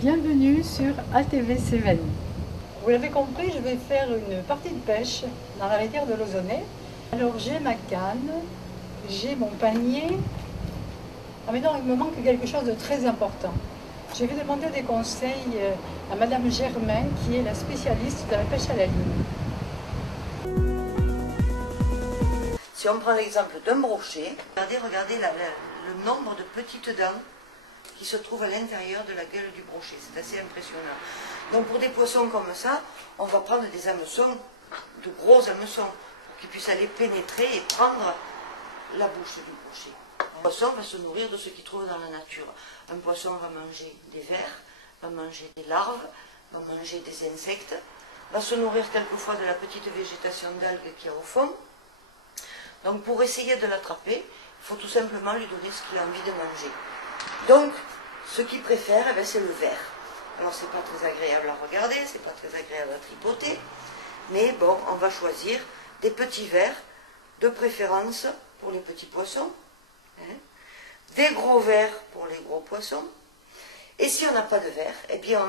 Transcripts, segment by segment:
Bienvenue sur ATV Cévennes. Vous l'avez compris, je vais faire une partie de pêche dans la rivière de l'Ozonais. Alors j'ai ma canne, j'ai mon panier. Ah mais non, il me manque quelque chose de très important. Je vais demander des conseils à Madame Germain, qui est la spécialiste de la pêche à la ligne. Si on prend l'exemple d'un brochet, regardez le nombre de petites dents qui se trouvent à l'intérieur de la gueule du brochet. C'est assez impressionnant. Donc pour des poissons comme ça, on va prendre des hameçons, de gros hameçons, pour qu'ils puissent aller pénétrer et prendre la bouche du brochet. Un poisson va se nourrir de ce qu'il trouve dans la nature. Un poisson va manger des vers, va manger des larves, va manger des insectes, va se nourrir quelquefois de la petite végétation d'algues qu'il y a au fond. Donc pour essayer de l'attraper, il faut tout simplement lui donner ce qu'il a envie de manger. Donc, ce qu'il préfère, c'est le ver. Alors c'est pas très agréable à regarder, c'est pas très agréable à tripoter, mais bon, on va choisir des petits vers, de préférence pour les petits poissons, des gros vers pour les gros poissons, et si on n'a pas de vers, eh bien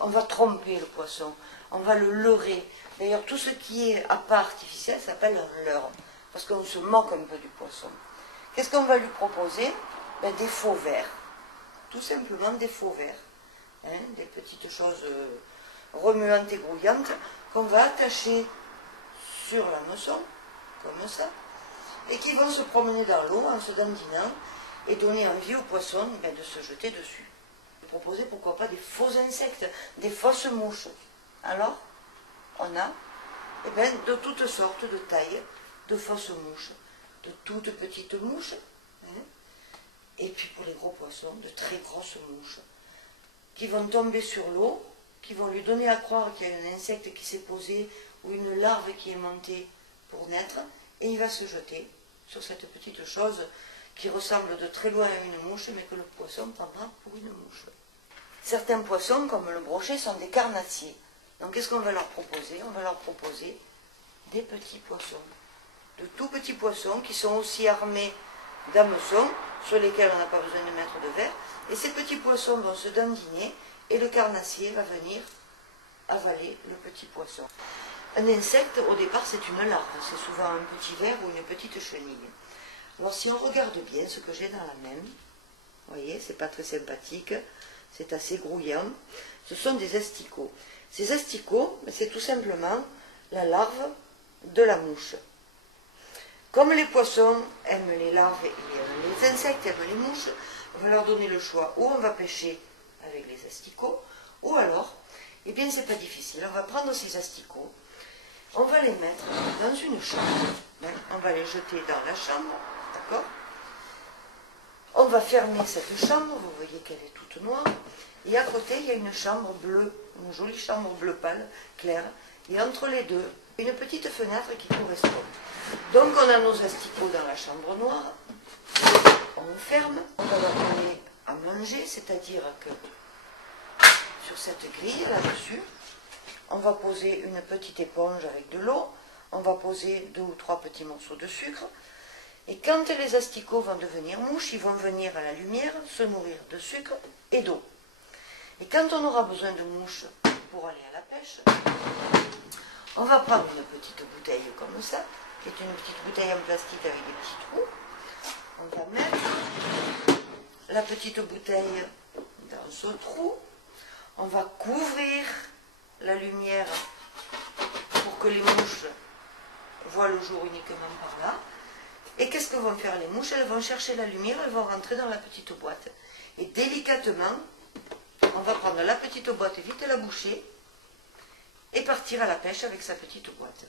on va tromper le poisson, on va le leurrer. D'ailleurs, tout ce qui est appât artificiel s'appelle un leurre, parce qu'on se moque un peu du poisson. Qu'est-ce qu'on va lui proposer? Des faux vers, tout simplement des faux vers, des petites choses remuantes et grouillantes qu'on va attacher sur l'hameçon, comme ça, et qui vont se promener dans l'eau en se dandinant et donner envie aux poissons de se jeter dessus. Proposer pourquoi pas des faux insectes, des fausses mouches. Alors, on a de toutes sortes de tailles de fausses mouches, de toutes petites mouches, et puis pour les gros poissons, de très grosses mouches, qui vont tomber sur l'eau, qui vont lui donner à croire qu'il y a un insecte qui s'est posé, ou une larve qui est montée pour naître, et il va se jeter sur cette petite chose qui ressemble de très loin à une mouche, mais que le poisson prendra pour une mouche. Certains poissons, comme le brochet, sont des carnassiers. Donc qu'est-ce qu'on va leur proposer? On va leur proposer des petits poissons, de tout petits poissons qui sont aussi armés d'hameçons sur lesquels on n'a pas besoin de mettre de verre, et ces petits poissons vont se dandiner et le carnassier va venir avaler le petit poisson. Un insecte, au départ, c'est une larve, c'est souvent un petit ver ou une petite chenille. Alors si on regarde bien ce que j'ai dans la main, vous voyez, c'est pas très sympathique, c'est assez grouillant, ce sont des asticots. Ces asticots, c'est tout simplement la larve de la mouche. Comme les poissons aiment les larves et les insectes aiment les mouches, on va leur donner le choix. Ou on va pêcher avec les asticots, ou alors, eh bien c'est pas difficile, on va prendre ces asticots, on va les mettre dans une chambre, on va les jeter dans la chambre, d'accord? On va fermer cette chambre, vous voyez qu'elle est toute noire, et à côté il y a une chambre bleue, une jolie chambre bleu pâle, claire, et entre les deux, une petite fenêtre qui correspond. Donc on a nos asticots dans la chambre noire, on ferme, on va leur donner à manger, c'est-à-dire que sur cette grille là-dessus, on va poser une petite éponge avec de l'eau, on va poser 2 ou 3 petits morceaux de sucre, et quand les asticots vont devenir mouches, ils vont venir à la lumière se nourrir de sucre et d'eau. Et quand on aura besoin de mouches pour aller à la pêche, on va prendre une petite bouteille comme ça, qui est une petite bouteille en plastique avec des petits trous. On va mettre la petite bouteille dans ce trou. On va couvrir la lumière pour que les mouches voient le jour uniquement par là. Et qu'est-ce que vont faire les mouches? Elles vont chercher la lumière, elles vont rentrer dans la petite boîte. Et délicatement, on va prendre la petite boîte, vite la boucher, et partir à la pêche avec sa petite boîte.